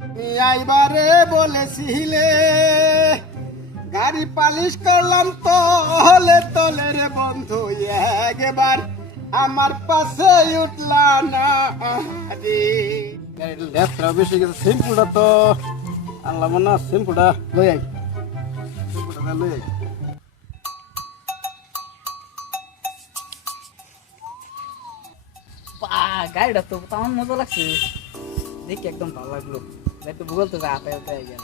আইবারে বলেছিলে গাড়ি পালিশ করলাম তলে তলে রে বন্ধু, একবার আমার পাশে উঠলা না রে। লেত্রা বেশি গেছে, সিম্পুলটা তো আনলাম না, সিম্পুলটা লই আই, সিম্পুলটা লই আই। গাড়িটা তো তেমন মজা লাগছে, দেখি একদম ভালো লাগলো। একটু ভূগোল তো আপায় উঠে গেল।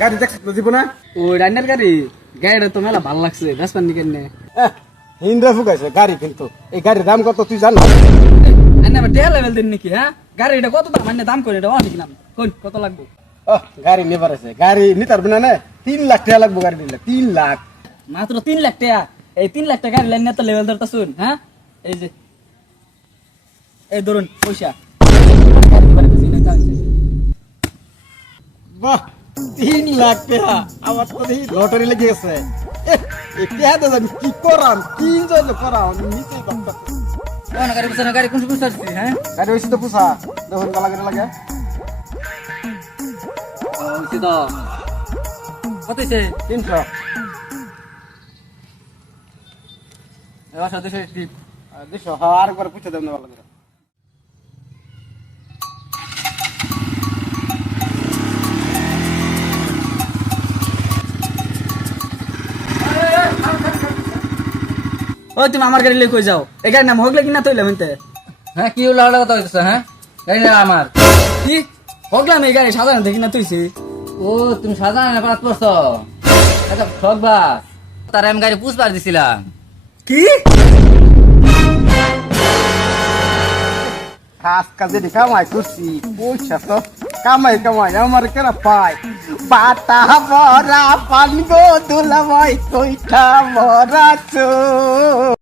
গাড়ি দেখছিস তো জীবনে? ও রান্নার গাড়ি, গাড়িটা তো মেলা ভালো লাগছে, বেসপান দিকে নে। হিন্দ্রা ফুকাইছে গাড়ি, কিন্তু এই গাড়ির দাম কত তুই জানো? আন্না আবার টেয়া লেভেল দিন নাকি? হ্যাঁ, গাড়িটা কত দাম? আন্না দাম করে এটা অনেক নাম কোন কত লাগবে? গাড়ি নেবার আছে, গাড়ি নিতে পারবি না? 3 লাখ টাকা লাগবো গাড়ি নিলে, 3 লাখ। মাত্র 3 লাখ টাকা? এই 3 লাখ টাকা গাড়ি লাইন তো লেভেল ধরতা শুন। হ্যাঁ, এই যে এই ধরুন পয়সা। বাহ, 3 লাখ টাকা! আমার তো দেখি লটারি লেগে গেছে। কি করাম, কি জন্য করাম নিচেই বাপ্পা। কোন গাড়ি বুঝছ না? গাড়ি কোন বুঝছ? হ্যাঁ, গাড়ি হয়েছে তো পুষা, দেখুন গালা গাড়ি লাগে। তো কত হয়েছে? 300। এবার সাথে 200, হ্যাঁ আরেকবার পুষে দেবেন ভালো করে। ও তুমি আমার গাড়ি লিয়ে কই যাও? এই গাড়ির নাম হগলে কিনা তৈলে হইতে? হ্যাঁ কি হলো কথা হইতেছে? হ্যাঁ গাড়ি না আমার। কি হগলাম? এই গাড়ি সাধারণ দেখি না তুইছি। ও তুমি সাধারণ পাস করছো? আচ্ছা ঠকবা, তার আমি গাড়ি পুষবার দিছিলাম। কি কাজ কাজে কামাই করছি, পয়সা তো কামাই আমার কেনা পাই। বাটা ভরা পান গো দুলাভাই, কইটা ভরা চো।